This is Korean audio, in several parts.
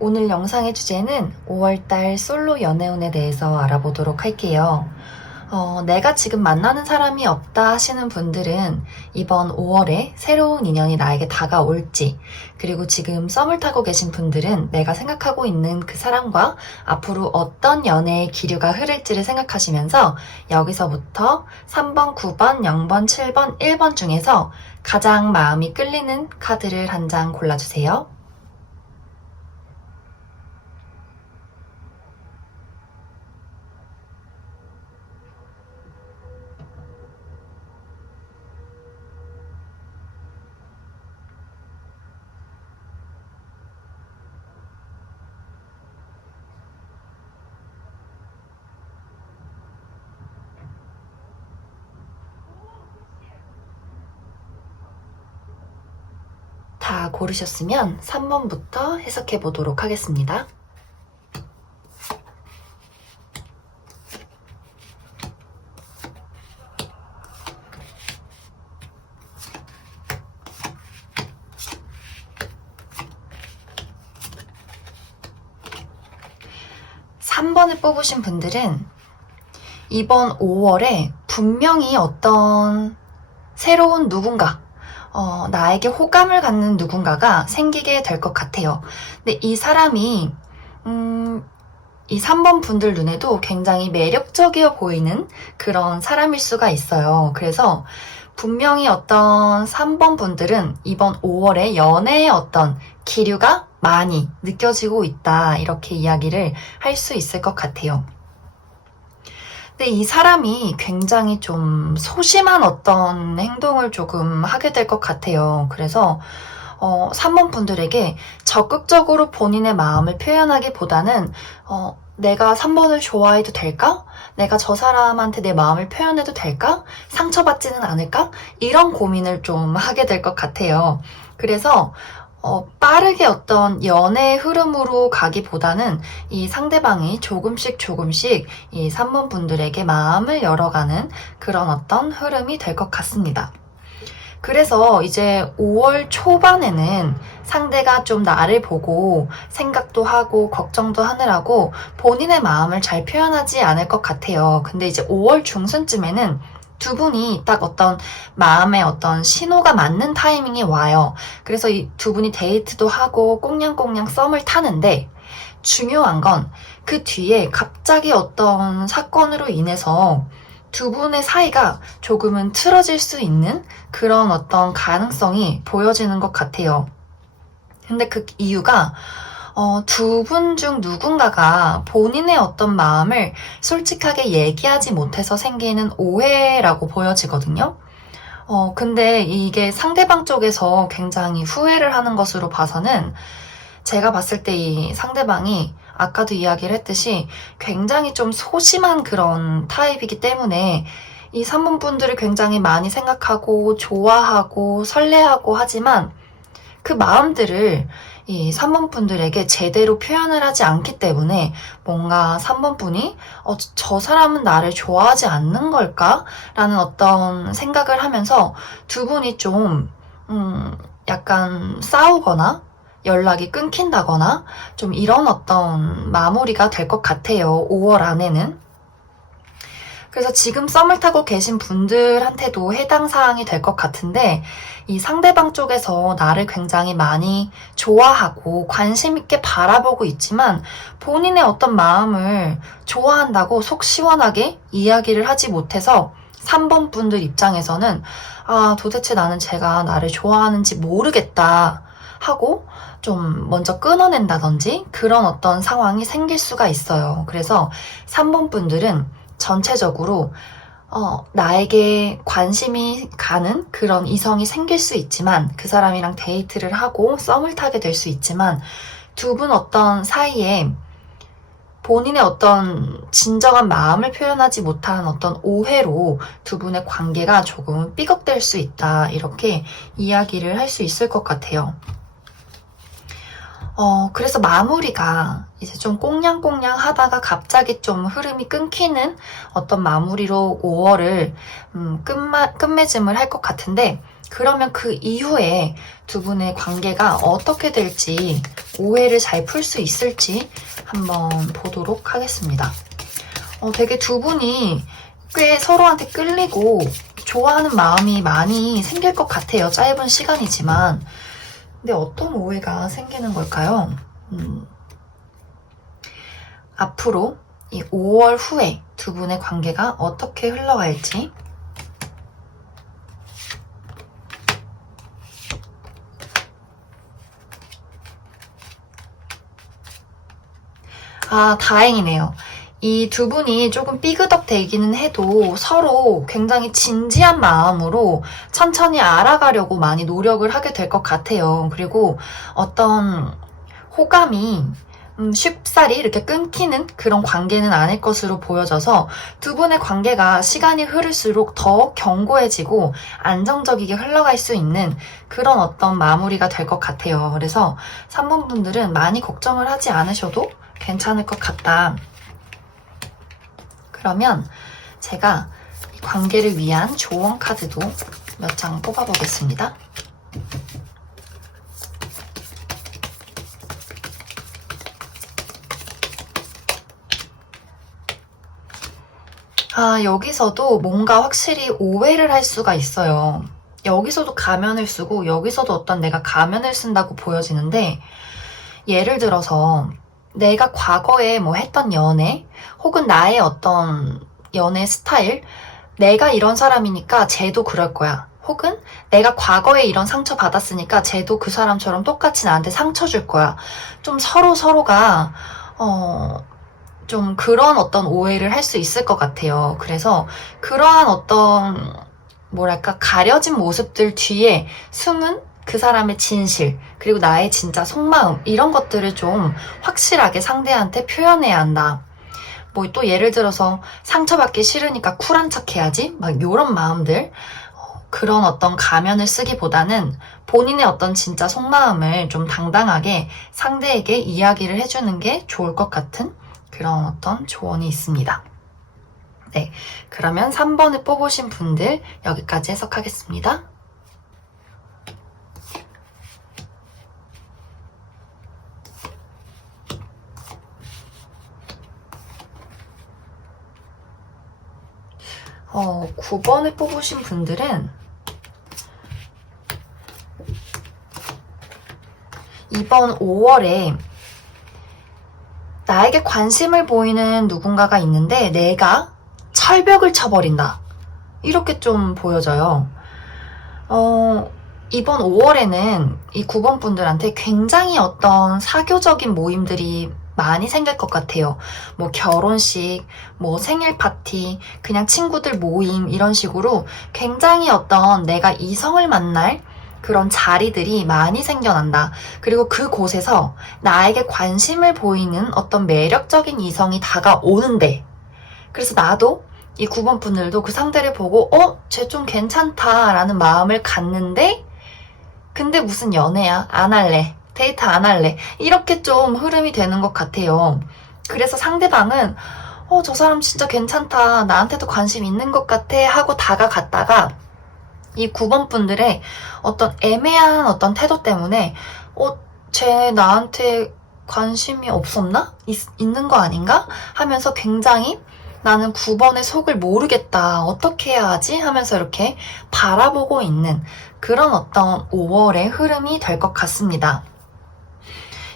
오늘 영상의 주제는 5월달 솔로 연애운에 대해서 알아보도록 할게요. 내가 지금 만나는 사람이 없다 하시는 분들은 이번 5월에 새로운 인연이 나에게 다가올지, 그리고 지금 썸을 타고 계신 분들은 내가 생각하고 있는 그 사람과 앞으로 어떤 연애의 기류가 흐를지를 생각하시면서 여기서부터 3번, 9번, 0번, 7번, 1번 중에서 가장 마음이 끌리는 카드를 한 장 골라주세요. 다 고르셨으면 3번부터 해석해 보도록 하겠습니다. (3번을) 뽑으신 분들은 이번 5월에 분명히 어떤 새로운 누군가, 나에게 호감을 갖는 누군가가 생기게 될 것 같아요. 근데 이 사람이 이 3번 분들 눈에도 굉장히 매력적이어 보이는 그런 사람일 수가 있어요. 그래서 분명히 어떤 3번 분들은 이번 5월에 연애의 어떤 기류가 많이 느껴지고 있다, 이렇게 이야기를 할 수 있을 것 같아요. 근데 이 사람이 굉장히 좀 소심한 어떤 행동을 조금 하게 될 것 같아요. 그래서 3번 분들에게 적극적으로 본인의 마음을 표현하기보다는 내가 3번을 좋아해도 될까? 내가 저 사람한테 내 마음을 표현해도 될까? 상처받지는 않을까? 이런 고민을 좀 하게 될 것 같아요. 그래서 빠르게 어떤 연애의 흐름으로 가기보다는 이 상대방이 조금씩 이 3번 분들에게 마음을 열어가는 그런 어떤 흐름이 될 것 같습니다. 그래서 이제 5월 초반에는 상대가 좀 나를 보고 생각도 하고 걱정도 하느라고 본인의 마음을 잘 표현하지 않을 것 같아요. 근데 이제 5월 중순쯤에는 두 분이 딱 어떤 마음의 어떤 신호가 맞는 타이밍이 와요. 그래서 이 두 분이 데이트도 하고 꽁냥꽁냥 썸을 타는데, 중요한 건 그 뒤에 갑자기 어떤 사건으로 인해서 두 분의 사이가 조금은 틀어질 수 있는 그런 어떤 가능성이 보여지는 것 같아요. 근데 그 이유가 두 분 중 누군가가 본인의 어떤 마음을 솔직하게 얘기하지 못해서 생기는 오해라고 보여지거든요. 근데 이게 상대방 쪽에서 굉장히 후회를 하는 것으로 봐서는, 제가 봤을 때 이 상대방이 아까도 이야기를 했듯이 굉장히 좀 소심한 그런 타입이기 때문에 이 3번 분들을 굉장히 많이 생각하고 좋아하고 설레하고 하지만 그 마음들을 이 3번 분들에게 제대로 표현을 하지 않기 때문에 뭔가 3번 분이 저 사람은 나를 좋아하지 않는 걸까? 라는 어떤 생각을 하면서 두 분이 좀 약간 싸우거나 연락이 끊긴다거나 좀 이런 어떤 마무리가 될 것 같아요, 5월 안에는. 그래서 지금 썸을 타고 계신 분들한테도 해당 사항이 될 것 같은데, 이 상대방 쪽에서 나를 굉장히 많이 좋아하고 관심 있게 바라보고 있지만 본인의 어떤 마음을 좋아한다고 속 시원하게 이야기를 하지 못해서 3번 분들 입장에서는 도대체 나는 제가 나를 좋아하는지 모르겠다 하고 좀 먼저 끊어낸다든지 그런 어떤 상황이 생길 수가 있어요. 그래서 3번 분들은 전체적으로 나에게 관심이 가는 그런 이성이 생길 수 있지만, 그 사람이랑 데이트를 하고 썸을 타게 될 수 있지만, 두 분 어떤 사이에 본인의 어떤 진정한 마음을 표현하지 못한 어떤 오해로 두 분의 관계가 조금 삐걱될 수 있다, 이렇게 이야기를 할 수 있을 것 같아요. 그래서 마무리가 이제 좀 꽁냥꽁냥 하다가 갑자기 좀 흐름이 끊기는 어떤 마무리로 5월을 끝맺음을 할 것 같은데, 그러면 그 이후에 두 분의 관계가 어떻게 될지, 오해를 잘 풀 수 있을지 한번 보도록 하겠습니다. 되게 두 분이 꽤 서로한테 끌리고 좋아하는 마음이 많이 생길 것 같아요. 짧은 시간이지만. 근데 어떤 오해가 생기는 걸까요? 앞으로 이 5월 후에 두 분의 관계가 어떻게 흘러갈지. 아, 다행이네요. 이 두 분이 조금 삐그덕 대기는 해도 서로 굉장히 진지한 마음으로 천천히 알아가려고 많이 노력을 하게 될 것 같아요. 그리고 어떤 호감이 쉽사리 이렇게 끊기는 그런 관계는 아닐 것으로 보여져서 두 분의 관계가 시간이 흐를수록 더 견고해지고 안정적이게 흘러갈 수 있는 그런 어떤 마무리가 될 것 같아요. 그래서 3번 분들은 많이 걱정을 하지 않으셔도 괜찮을 것 같다. 그러면 제가 이 관계를 위한 조언 카드도 몇 장 뽑아보겠습니다. 여기서도 뭔가 확실히 오해를 할 수가 있어요. 여기서도 가면을 쓰고 여기서도 어떤 내가 가면을 쓴다고 보여지는데, 예를 들어서 내가 과거에 뭐 했던 연애 혹은 나의 어떤 연애 스타일, 내가 이런 사람이니까 쟤도 그럴 거야. 혹은 내가 과거에 이런 상처 받았으니까 쟤도 그 사람처럼 똑같이 나한테 상처 줄 거야. 좀 서로가 좀 그런 어떤 오해를 할 수 있을 것 같아요. 그래서 그러한 어떤 뭐랄까 가려진 모습들 뒤에 숨은 그 사람의 진실, 그리고 나의 진짜 속마음, 이런 것들을 좀 확실하게 상대한테 표현해야 한다. 뭐 또 예를 들어서 상처받기 싫으니까 쿨한 척 해야지, 막 요런 마음들, 그런 어떤 가면을 쓰기보다는 본인의 어떤 진짜 속마음을 좀 당당하게 상대에게 이야기를 해주는 게 좋을 것 같은 그런 어떤 조언이 있습니다. 네, 그러면 3번을 뽑으신 분들 여기까지 해석하겠습니다. 9번을 뽑으신 분들은 이번 5월에 나에게 관심을 보이는 누군가가 있는데 내가 철벽을 쳐버린다. 이렇게 좀 보여져요. 이번 5월에는 이 9번 분들한테 굉장히 어떤 사교적인 모임들이 많이 생길 것 같아요. 뭐 결혼식, 뭐 생일 파티, 그냥 친구들 모임, 이런 식으로 굉장히 어떤 내가 이성을 만날 그런 자리들이 많이 생겨난다. 그리고 그곳에서 나에게 관심을 보이는 어떤 매력적인 이성이 다가오는데, 그래서 나도 이 9번 분들도 그 상대를 보고 쟤 좀 괜찮다라는 마음을 갖는데, 근데 무슨 연애야? 안 할래. 데이트 안 할래. 이렇게 좀 흐름이 되는 것 같아요. 그래서 상대방은 저 사람 진짜 괜찮다. 나한테도 관심 있는 것 같아 하고 다가갔다가 이 9번 분들의 어떤 애매한 어떤 태도 때문에 쟤 나한테 관심이 없었나? 있는 거 아닌가? 하면서 굉장히 나는 9번의 속을 모르겠다. 어떻게 해야 하지? 하면서 이렇게 바라보고 있는 그런 어떤 5월의 흐름이 될 것 같습니다.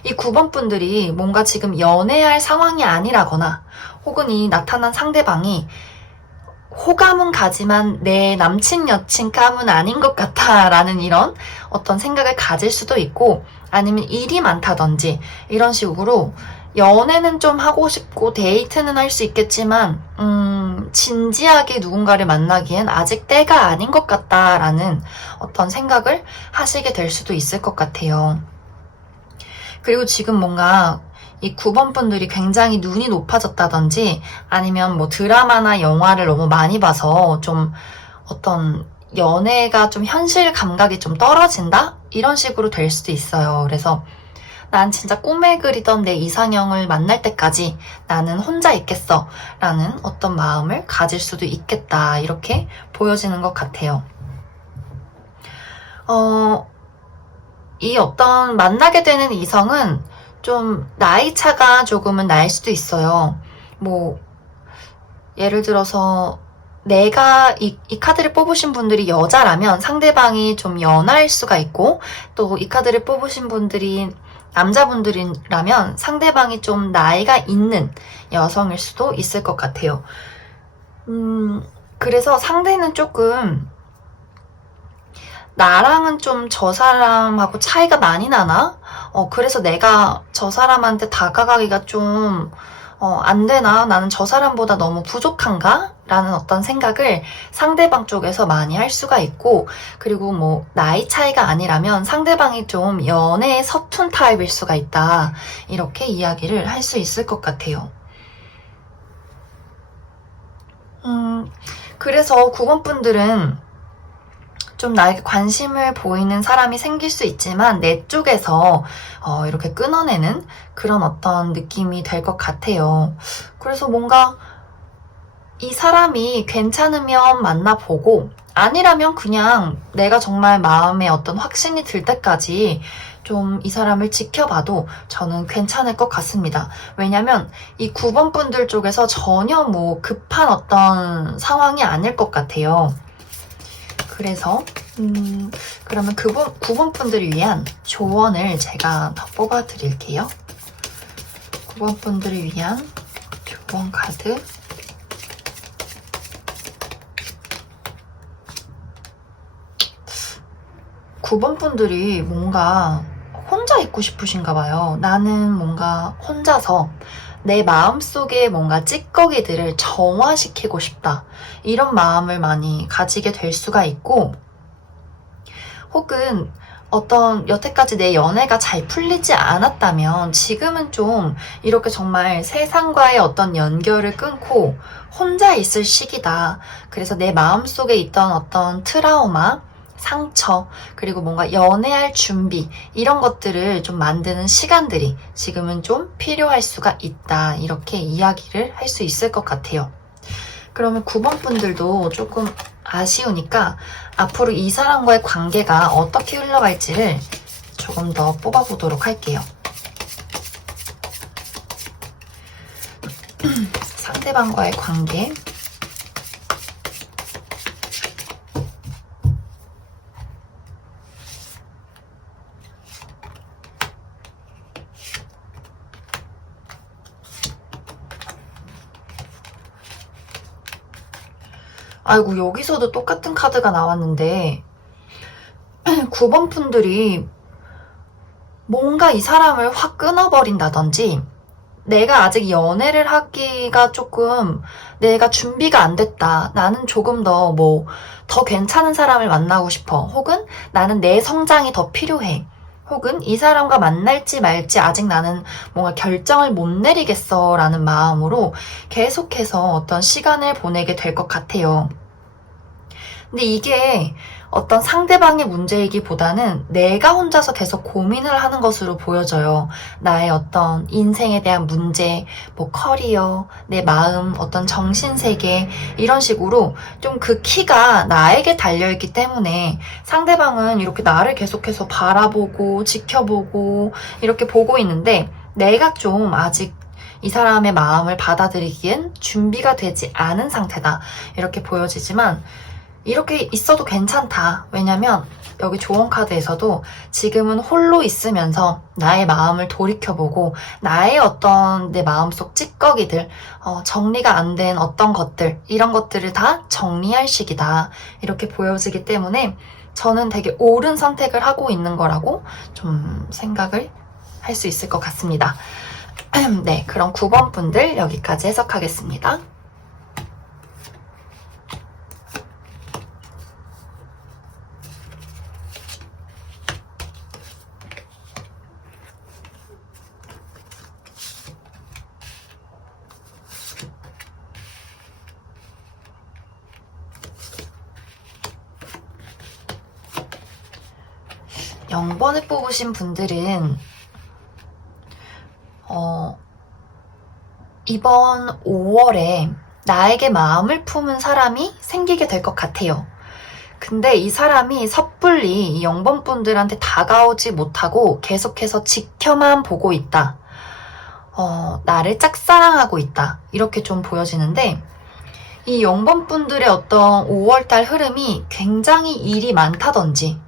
이 9번 분들이 뭔가 지금 연애할 상황이 아니라거나 혹은 이 나타난 상대방이 호감은 가지만 내 남친 여친 감은 아닌 것 같아 라는 이런 어떤 생각을 가질 수도 있고, 아니면 일이 많다든지 이런 식으로 연애는 좀 하고 싶고 데이트는 할 수 있겠지만 진지하게 누군가를 만나기엔 아직 때가 아닌 것 같다라는 어떤 생각을 하시게 될 수도 있을 것 같아요. 그리고 지금 뭔가 이 9번 분들이 굉장히 눈이 높아졌다든지 아니면 뭐 드라마나 영화를 너무 많이 봐서 좀 어떤 연애가 좀 현실 감각이 좀 떨어진다? 이런 식으로 될 수도 있어요. 그래서 난 진짜 꿈에 그리던 내 이상형을 만날 때까지 나는 혼자 있겠어 라는 어떤 마음을 가질 수도 있겠다, 이렇게 보여지는 것 같아요. 이 어떤 만나게 되는 이성은 좀 나이 차가 조금은 날 수도 있어요. 뭐, 예를 들어서 내가 이 카드를 뽑으신 분들이 여자라면 상대방이 좀 연하일 수가 있고, 또 이 카드를 뽑으신 분들이 남자분들이라면 상대방이 좀 나이가 있는 여성일 수도 있을 것 같아요. 그래서 상대는 조금 나랑은 좀 저 사람하고 차이가 많이 나나? 그래서 내가 저 사람한테 다가가기가 좀, 안 되나? 나는 저 사람보다 너무 부족한가? 라는 어떤 생각을 상대방 쪽에서 많이 할 수가 있고, 그리고 뭐, 나이 차이가 아니라면 상대방이 좀 연애에 서툰 타입일 수가 있다. 이렇게 이야기를 할 수 있을 것 같아요. 그래서 9번 분들은 좀 나에게 관심을 보이는 사람이 생길 수 있지만 내 쪽에서 이렇게 끊어내는 그런 어떤 느낌이 될 것 같아요. 그래서 뭔가 이 사람이 괜찮으면 만나보고 아니라면 그냥 내가 정말 마음에 어떤 확신이 들 때까지 좀 이 사람을 지켜봐도 저는 괜찮을 것 같습니다. 왜냐면 이 9번 분들 쪽에서 전혀 뭐 급한 어떤 상황이 아닐 것 같아요. 그래서 그러면 9번 분들을 위한 조언을 제가 더 뽑아 드릴게요. 9번 분들을 위한 조언 카드. 구 번 분들이 뭔가 혼자 있고 싶으신가 봐요. 나는 뭔가 혼자서 내 마음속에 뭔가 찌꺼기들을 정화시키고 싶다. 이런 마음을 많이 가지게 될 수가 있고, 혹은 어떤 여태까지 내 연애가 잘 풀리지 않았다면 지금은 좀 이렇게 정말 세상과의 어떤 연결을 끊고 혼자 있을 시기다. 그래서 내 마음속에 있던 어떤 트라우마, 상처, 그리고 뭔가 연애할 준비, 이런 것들을 좀 만드는 시간들이 지금은 좀 필요할 수가 있다. 이렇게 이야기를 할 수 있을 것 같아요. 그러면 9번 분들도 조금 아쉬우니까 앞으로 이 사람과의 관계가 어떻게 흘러갈지를 조금 더 뽑아보도록 할게요. 상대방과의 관계. 아이고, 여기서도 똑같은 카드가 나왔는데 9번 분들이 뭔가 이 사람을 확 끊어버린다든지 내가 아직 연애를 하기가 조금 내가 준비가 안 됐다. 나는 조금 더 더 괜찮은 사람을 만나고 싶어. 혹은 나는 내 성장이 더 필요해. 혹은 이 사람과 만날지 말지 아직 나는 뭔가 결정을 못 내리겠어 라는 마음으로 계속해서 어떤 시간을 보내게 될 것 같아요. 근데 이게 어떤 상대방의 문제이기보다는 내가 혼자서 계속 고민을 하는 것으로 보여져요. 나의 어떤 인생에 대한 문제, 뭐 커리어, 내 마음, 어떤 정신세계 이런 식으로 좀 그 키가 나에게 달려있기 때문에 상대방은 이렇게 나를 계속해서 바라보고 지켜보고 이렇게 보고 있는데 내가 좀 아직 이 사람의 마음을 받아들이기엔 준비가 되지 않은 상태다. 이렇게 보여지지만 이렇게 있어도 괜찮다. 왜냐면 여기 조언 카드에서도 지금은 홀로 있으면서 나의 마음을 돌이켜보고 나의 어떤 내 마음속 찌꺼기들, 정리가 안 된 어떤 것들, 이런 것들을 다 정리할 시기다. 이렇게 보여지기 때문에 저는 되게 옳은 선택을 하고 있는 거라고 좀 생각을 할 수 있을 것 같습니다. 네, 그럼 9번 분들 여기까지 해석하겠습니다. 영 0번을 뽑으신 분들은 이번 5월에 나에게 마음을 품은 사람이 생기게 될 것 같아요. 근데 이 사람이 섣불리 이 0번 분들한테 다가오지 못하고 계속해서 지켜만 보고 있다. 나를 짝사랑하고 있다. 이렇게 좀 보여지는데, 이 0번 분들의 어떤 5월달 흐름이 굉장히 일이 많다든지,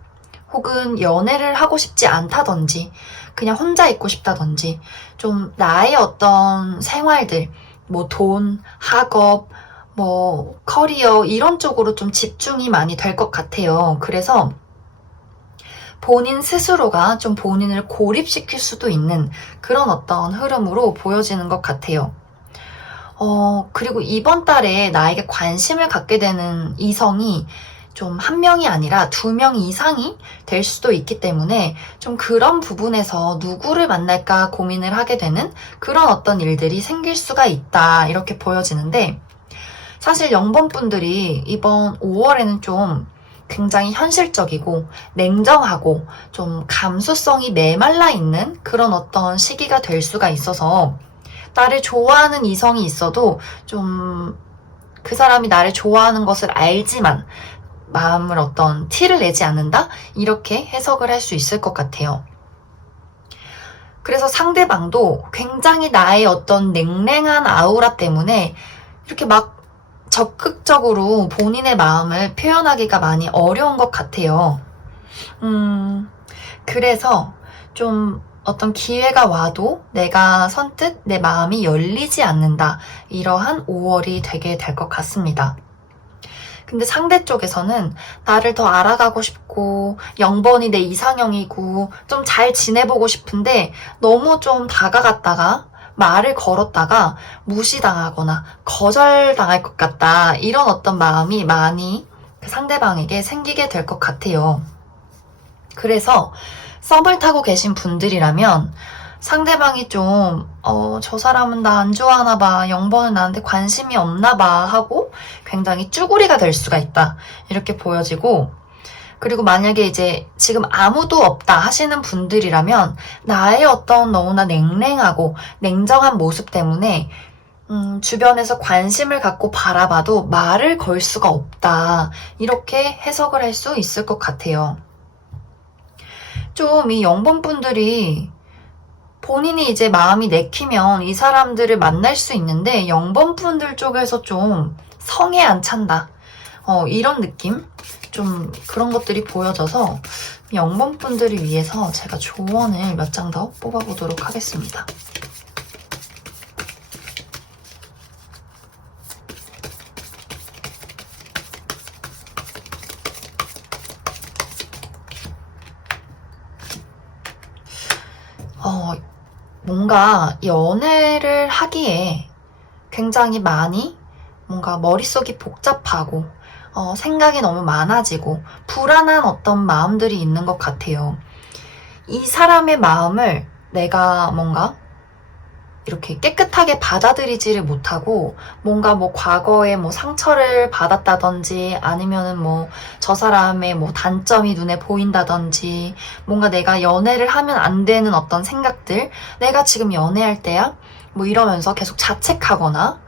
혹은 연애를 하고 싶지 않다든지, 그냥 혼자 있고 싶다든지, 좀 나의 어떤 생활들, 뭐 돈, 학업, 뭐 커리어 이런 쪽으로 좀 집중이 많이 될 것 같아요. 그래서 본인 스스로가 좀 본인을 고립시킬 수도 있는 그런 어떤 흐름으로 보여지는 것 같아요. 그리고 이번 달에 나에게 관심을 갖게 되는 이성이 좀 한 명이 아니라 2명 이상이 될 수도 있기 때문에 좀 그런 부분에서 누구를 만날까 고민을 하게 되는 그런 어떤 일들이 생길 수가 있다. 이렇게 보여지는데, 사실 0번 분들이 이번 5월에는 좀 굉장히 현실적이고 냉정하고 좀 감수성이 메말라 있는 그런 어떤 시기가 될 수가 있어서, 나를 좋아하는 이성이 있어도 좀 그 사람이 나를 좋아하는 것을 알지만 마음을 어떤 티를 내지 않는다? 이렇게 해석을 할 수 있을 것 같아요. 그래서 상대방도 굉장히 나의 어떤 냉랭한 아우라 때문에 이렇게 막 적극적으로 본인의 마음을 표현하기가 많이 어려운 것 같아요. 그래서 좀 어떤 기회가 와도 내가 선뜻 내 마음이 열리지 않는다. 이러한 5월이 되게 될 것 같습니다. 근데 상대 쪽에서는 나를 더 알아가고 싶고 0번이 내 이상형이고 좀 잘 지내보고 싶은데 너무 좀 다가갔다가 말을 걸었다가 무시당하거나 거절당할 것 같다. 이런 어떤 마음이 많이 그 상대방에게 생기게 될 것 같아요. 그래서 썸을 타고 계신 분들이라면 상대방이 좀 저 사람은 나 안 좋아하나 봐, 0번은 나한테 관심이 없나 봐 하고 굉장히 쭈구리가 될 수가 있다. 이렇게 보여지고, 그리고 만약에 이제 지금 아무도 없다 하시는 분들이라면 나의 어떤 너무나 냉랭하고 냉정한 모습 때문에 주변에서 관심을 갖고 바라봐도 말을 걸 수가 없다. 이렇게 해석을 할 수 있을 것 같아요. 좀 이 0번 분들이 본인이 이제 마음이 내키면 이 사람들을 만날 수 있는데 0번 분들 쪽에서 좀 성에 안 찬다. 이런 느낌? 좀 그런 것들이 보여져서 0번 분들을 위해서 제가 조언을 몇 장 더 뽑아보도록 하겠습니다. 뭔가 연애를 하기에 굉장히 많이 뭔가 머릿속이 복잡하고 생각이 너무 많아지고 불안한 어떤 마음들이 있는 것 같아요. 이 사람의 마음을 내가 뭔가 이렇게 깨끗하게 받아들이지를 못하고 뭔가 뭐 과거에 뭐 상처를 받았다든지 아니면은 뭐 저 사람의 뭐 단점이 눈에 보인다든지 뭔가 내가 연애를 하면 안 되는 어떤 생각들, 내가 지금 연애할 때야 뭐 이러면서 계속 자책하거나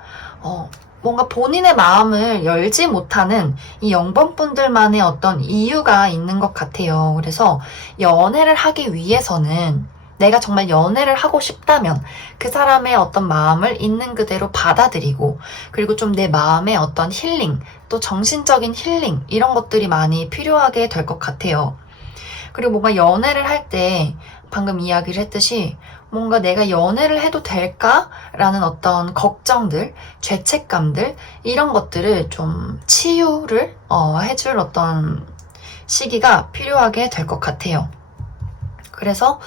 뭔가 본인의 마음을 열지 못하는 이 0번 분들만의 어떤 이유가 있는 것 같아요. 그래서 연애를 하기 위해서는 내가 정말 연애를 하고 싶다면 그 사람의 어떤 마음을 있는 그대로 받아들이고, 그리고 좀 내 마음의 어떤 힐링, 또 정신적인 힐링 이런 것들이 많이 필요하게 될 것 같아요. 그리고 뭔가 연애를 할 때 방금 이야기를 했듯이 뭔가 내가 연애를 해도 될까라는 어떤 걱정들, 죄책감들 이런 것들을 좀 치유를 해줄 어떤 시기가 필요하게 될 것 같아요. 그래서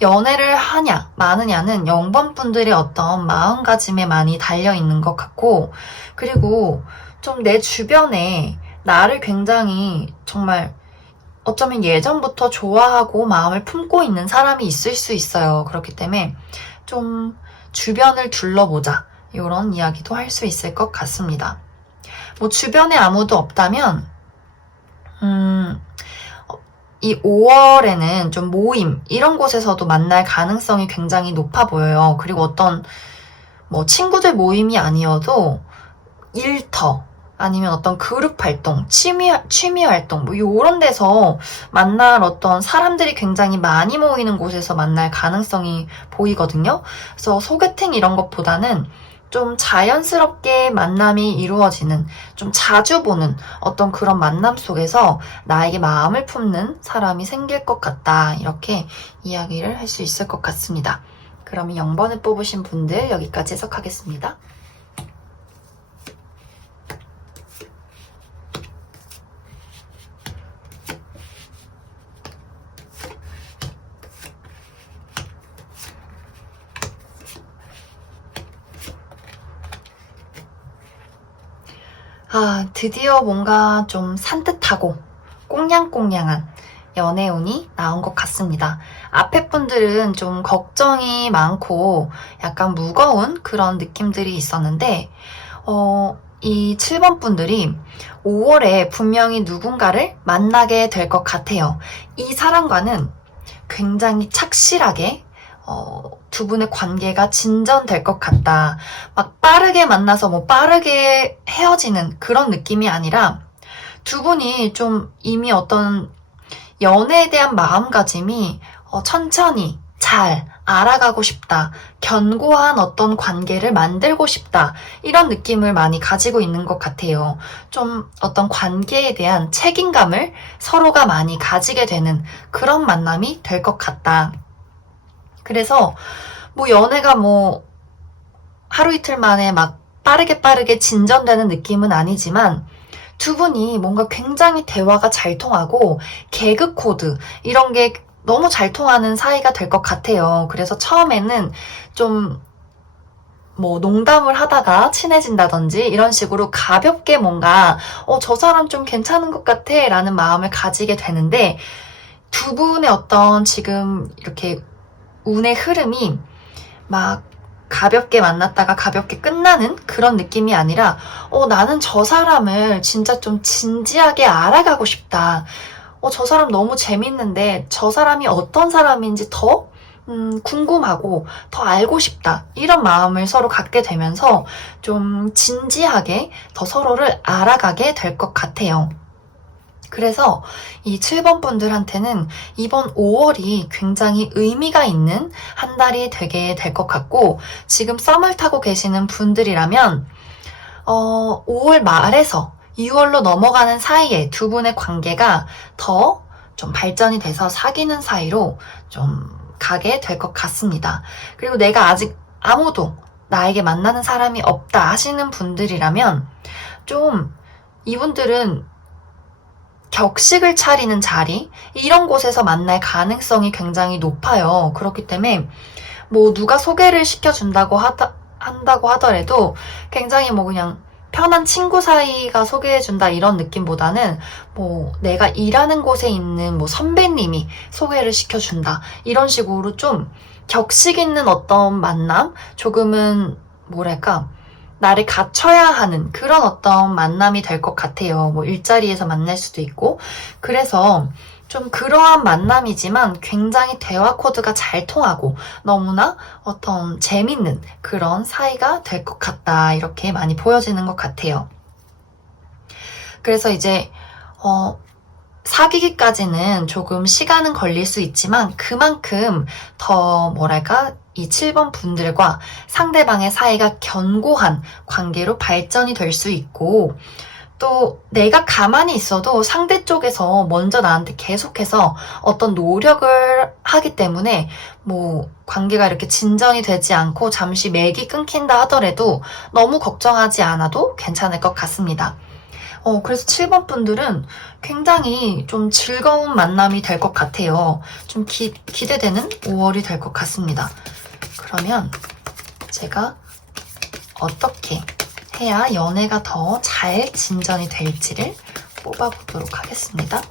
연애를 하냐 마느냐는 0번 분들의 어떤 마음가짐에 많이 달려있는 것 같고, 그리고 좀 내 주변에 나를 굉장히 정말 어쩌면 예전부터 좋아하고 마음을 품고 있는 사람이 있을 수 있어요. 그렇기 때문에 좀 주변을 둘러보자, 이런 이야기도 할 수 있을 것 같습니다. 뭐 주변에 아무도 없다면 이 5월에는 좀 모임 이런 곳에서도 만날 가능성이 굉장히 높아 보여요. 그리고 어떤 뭐 친구들 모임이 아니어도 일터, 아니면 어떤 그룹 활동, 취미 활동, 뭐, 요런 데서 만날 어떤 사람들이 굉장히 많이 모이는 곳에서 만날 가능성이 보이거든요. 그래서 소개팅 이런 것보다는 좀 자연스럽게 만남이 이루어지는, 좀 자주 보는 어떤 그런 만남 속에서 나에게 마음을 품는 사람이 생길 것 같다. 이렇게 이야기를 할 수 있을 것 같습니다. 그러면 0번을 뽑으신 분들 여기까지 해석하겠습니다. 드디어 뭔가 좀 산뜻하고 꽁냥꽁냥한 연애운이 나온 것 같습니다. 앞에 분들은 좀 걱정이 많고 약간 무거운 그런 느낌들이 있었는데, 이 7번 분들이 5월에 분명히 누군가를 만나게 될 것 같아요. 이 사람과는 굉장히 착실하게 두 분의 관계가 진전될 것 같다. 막 빠르게 만나서 뭐 빠르게 헤어지는 그런 느낌이 아니라 두 분이 좀 이미 어떤 연애에 대한 마음가짐이 천천히 잘 알아가고 싶다. 견고한 어떤 관계를 만들고 싶다. 이런 느낌을 많이 가지고 있는 것 같아요. 좀 어떤 관계에 대한 책임감을 서로가 많이 가지게 되는 그런 만남이 될 것 같다. 그래서 뭐 연애가 뭐 하루 이틀 만에 막 빠르게 진전되는 느낌은 아니지만 두 분이 뭔가 굉장히 대화가 잘 통하고 개그 코드 이런 게 너무 잘 통하는 사이가 될 것 같아요. 그래서 처음에는 좀 뭐 농담을 하다가 친해진다든지 이런 식으로 가볍게 뭔가 저 사람 좀 괜찮은 것 같아 라는 마음을 가지게 되는데 두 분의 어떤 지금 이렇게 운의 흐름이 막 가볍게 만났다가 가볍게 끝나는 그런 느낌이 아니라 나는 저 사람을 진짜 좀 진지하게 알아가고 싶다. 저 사람 너무 재밌는데 저 사람이 어떤 사람인지 더 궁금하고 더 알고 싶다. 이런 마음을 서로 갖게 되면서 좀 진지하게 더 서로를 알아가게 될 것 같아요. 그래서 이 7번 분들한테는 이번 5월이 굉장히 의미가 있는 한 달이 되게 될 것 같고 지금 썸을 타고 계시는 분들이라면 5월 말에서 6월로 넘어가는 사이에 두 분의 관계가 더 좀 발전이 돼서 사귀는 사이로 좀 가게 될 것 같습니다. 그리고 내가 아직 아무도 나에게 만나는 사람이 없다 하시는 분들이라면 좀 이분들은 격식을 차리는 자리 이런 곳에서 만날 가능성이 굉장히 높아요. 그렇기 때문에 뭐 누가 소개를 시켜준다고 한다고 하더라도 굉장히 뭐 그냥 편한 친구 사이가 소개해준다 이런 느낌보다는 뭐 내가 일하는 곳에 있는 뭐 선배님이 소개를 시켜준다 이런 식으로 좀 격식 있는 어떤 만남 조금은 뭐랄까 나를 갖춰야 하는 그런 어떤 만남이 될 것 같아요. 뭐 일자리에서 만날 수도 있고. 그래서 좀 그러한 만남이지만 굉장히 대화 코드가 잘 통하고 너무나 어떤 재밌는 그런 사이가 될 것 같다. 이렇게 많이 보여지는 것 같아요. 그래서 이제 사귀기까지는 조금 시간은 걸릴 수 있지만 그만큼 더 뭐랄까 이 7번 분들과 상대방의 사이가 견고한 관계로 발전이 될 수 있고 또 내가 가만히 있어도 상대 쪽에서 먼저 나한테 계속해서 어떤 노력을 하기 때문에 뭐 관계가 이렇게 진전이 되지 않고 잠시 맥이 끊긴다 하더라도 너무 걱정하지 않아도 괜찮을 것 같습니다. 그래서 7번 분들은 굉장히 좀 즐거운 만남이 될 것 같아요. 좀 기대되는 5월이 될 것 같습니다. 그러면 제가 어떻게 해야 연애가 더 잘 진전이 될지를 뽑아보도록 하겠습니다.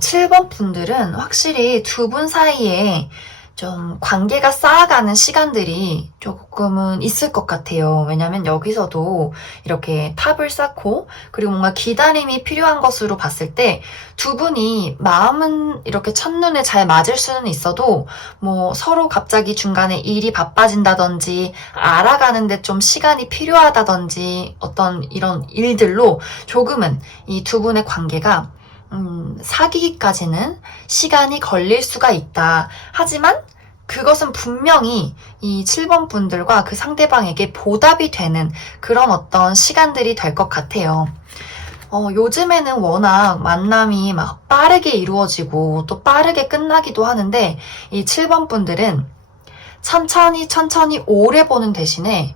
7번 분들은 확실히 두 분 사이에 좀 관계가 쌓아가는 시간들이 조금 조금은 있을 것 같아요. 왜냐면 여기서도 이렇게 탑을 쌓고 그리고 뭔가 기다림이 필요한 것으로 봤을 때 두 분이 마음은 이렇게 첫눈에 잘 맞을 수는 있어도 뭐 서로 갑자기 중간에 일이 바빠진다든지 알아가는데 좀 시간이 필요하다든지 어떤 이런 일들로 조금은 이 두 분의 관계가 사귀기까지는 시간이 걸릴 수가 있다. 하지만 그것은 분명히 이 7번 분들과 그 상대방에게 보답이 되는 그런 어떤 시간들이 될 것 같아요. 요즘에는 워낙 만남이 막 빠르게 이루어지고 또 빠르게 끝나기도 하는데 이 7번 분들은 천천히 오래 보는 대신에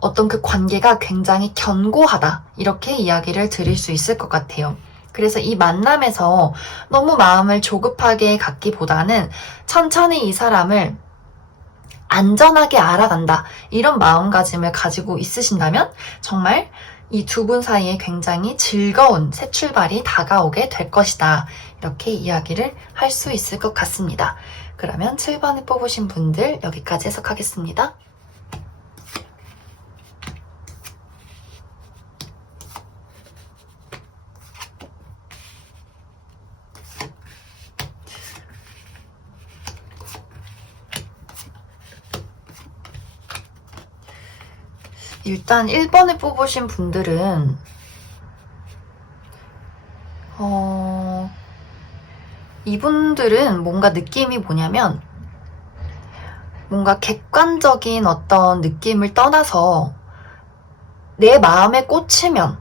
어떤 그 관계가 굉장히 견고하다. 이렇게 이야기를 드릴 수 있을 것 같아요. 그래서 이 만남에서 너무 마음을 조급하게 갖기보다는 천천히 이 사람을 안전하게 알아간다. 이런 마음가짐을 가지고 있으신다면 정말 이 두 분 사이에 굉장히 즐거운 새 출발이 다가오게 될 것이다. 이렇게 이야기를 할 수 있을 것 같습니다. 그러면 7번을 뽑으신 분들 여기까지 해석하겠습니다. 일단 1번을 뽑으신 분들은 이분들은 뭔가 느낌이 뭐냐면 뭔가 객관적인 어떤 느낌을 떠나서 내 마음에 꽂히면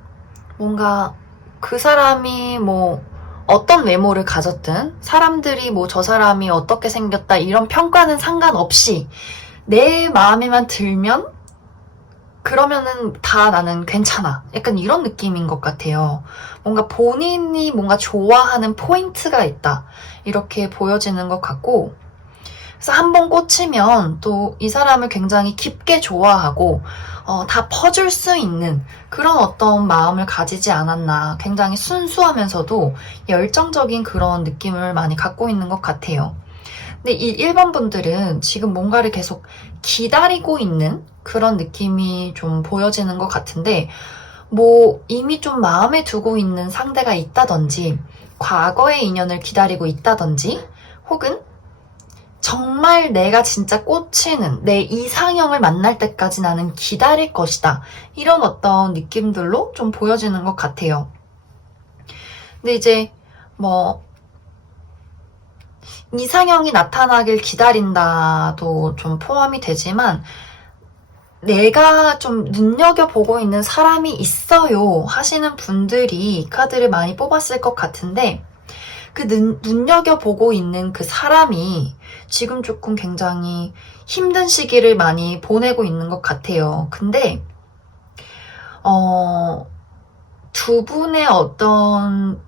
뭔가 그 사람이 뭐 어떤 외모를 가졌든 사람들이 뭐 저 사람이 어떻게 생겼다 이런 평가는 상관없이 내 마음에만 들면 그러면은 다 나는 괜찮아. 약간 이런 느낌인 것 같아요. 뭔가 본인이 뭔가 좋아하는 포인트가 있다. 이렇게 보여지는 것 같고 그래서 한번 꽂히면 또 이 사람을 굉장히 깊게 좋아하고 다 퍼줄 수 있는 그런 어떤 마음을 가지지 않았나. 굉장히 순수하면서도 열정적인 그런 느낌을 많이 갖고 있는 것 같아요. 근데 이 1번 분들은 지금 뭔가를 계속 기다리고 있는 그런 느낌이 좀 보여지는 것 같은데 뭐 이미 좀 마음에 두고 있는 상대가 있다든지 과거의 인연을 기다리고 있다든지 혹은 정말 내가 진짜 꽂히는 내 이상형을 만날 때까지 나는 기다릴 것이다. 이런 어떤 느낌들로 좀 보여지는 것 같아요. 근데 이제 뭐 이상형이 나타나길 기다린다도 좀 포함이 되지만 내가 좀 눈여겨보고 있는 사람이 있어요 하시는 분들이 이 카드를 많이 뽑았을 것 같은데 그 눈여겨보고 있는 그 사람이 지금 조금 굉장히 힘든 시기를 많이 보내고 있는 것 같아요. 근데 두 분의 어떤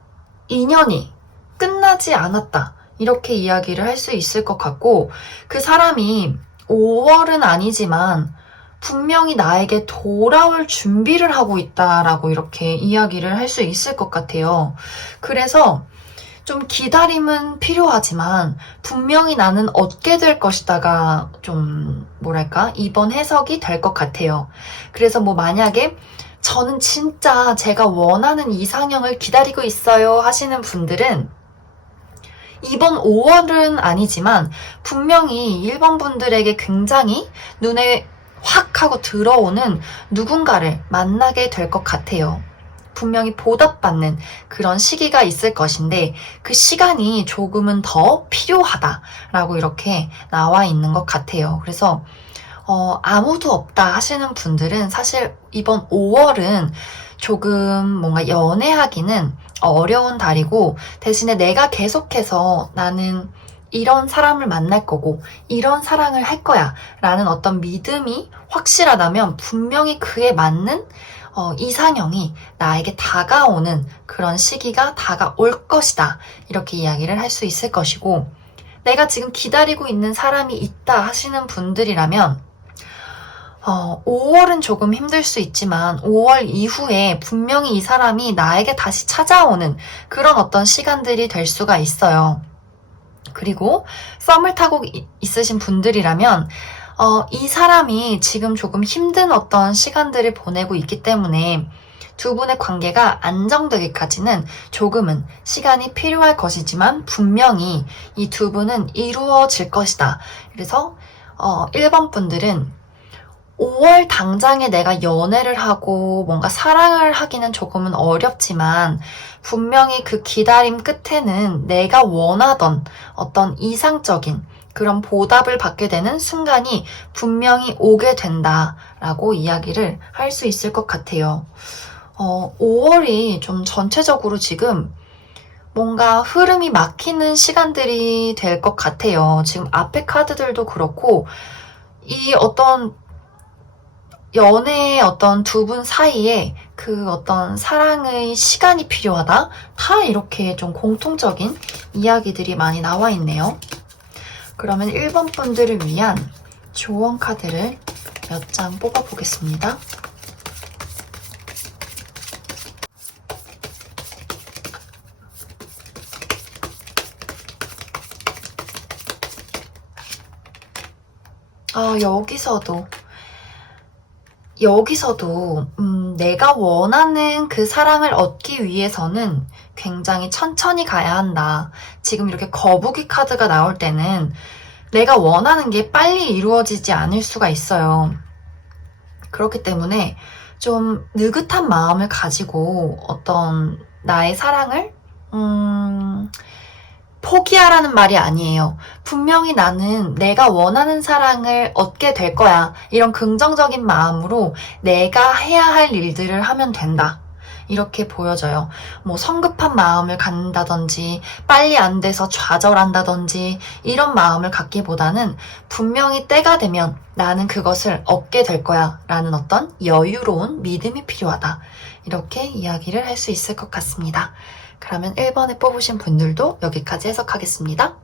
인연이 끝나지 않았다. 이렇게 이야기를 할 수 있을 것 같고 그 사람이 5월은 아니지만 분명히 나에게 돌아올 준비를 하고 있다라고 이렇게 이야기를 할 수 있을 것 같아요. 그래서 좀 기다림은 필요하지만 분명히 나는 얻게 될 것이다가 좀 뭐랄까 이번 해석이 될 것 같아요. 그래서 뭐 만약에 저는 진짜 제가 원하는 이상형을 기다리고 있어요 하시는 분들은 이번 5월은 아니지만 분명히 1번 분들에게 굉장히 눈에 확 하고 들어오는 누군가를 만나게 될 것 같아요. 분명히 보답받는 그런 시기가 있을 것인데 그 시간이 조금은 더 필요하다라고 이렇게 나와 있는 것 같아요. 그래서 아무도 없다 하시는 분들은 사실 이번 5월은 조금 뭔가 연애하기는 어려운 달이고 대신에 내가 계속해서 나는 이런 사람을 만날 거고 이런 사랑을 할 거야 라는 어떤 믿음이 확실하다면 분명히 그에 맞는 이상형이 나에게 다가오는 그런 시기가 다가올 것이다. 이렇게 이야기를 할 수 있을 것이고 내가 지금 기다리고 있는 사람이 있다 하시는 분들이라면 5월은 조금 힘들 수 있지만 5월 이후에 분명히 이 사람이 나에게 다시 찾아오는 그런 어떤 시간들이 될 수가 있어요. 그리고 썸을 타고 있으신 분들이라면 이 사람이 지금 조금 힘든 어떤 시간들을 보내고 있기 때문에 두 분의 관계가 안정되기까지는 조금은 시간이 필요할 것이지만 분명히 이 두 분은 이루어질 것이다. 그래서 1번 분들은 5월 당장에 내가 연애를 하고 뭔가 사랑을 하기는 조금은 어렵지만 분명히 그 기다림 끝에는 내가 원하던 어떤 이상적인 그런 보답을 받게 되는 순간이 분명히 오게 된다라고 이야기를 할 수 있을 것 같아요. 5월이 좀 전체적으로 지금 뭔가 흐름이 막히는 시간들이 될 것 같아요. 지금 앞에 카드들도 그렇고 이 어떤 연애의 어떤 두 분 사이에 그 어떤 사랑의 시간이 필요하다? 다 이렇게 좀 공통적인 이야기들이 많이 나와 있네요. 그러면 1번 분들을 위한 조언 카드를 몇 장 뽑아보겠습니다. 여기서도 내가 원하는 그 사랑을 얻기 위해서는 굉장히 천천히 가야 한다. 지금 이렇게 거북이 카드가 나올 때는 내가 원하는 게 빨리 이루어지지 않을 수가 있어요. 그렇기 때문에 좀 느긋한 마음을 가지고 어떤 나의 사랑을 포기하라는 말이 아니에요. 분명히 나는 내가 원하는 사랑을 얻게 될 거야. 이런 긍정적인 마음으로 내가 해야 할 일들을 하면 된다. 이렇게 보여져요. 뭐 성급한 마음을 갖는다든지 빨리 안 돼서 좌절한다든지 이런 마음을 갖기보다는 분명히 때가 되면 나는 그것을 얻게 될 거야 라는 어떤 여유로운 믿음이 필요하다. 이렇게 이야기를 할 수 있을 것 같습니다. 그러면 1번에 뽑으신 분들도 여기까지 해석하겠습니다.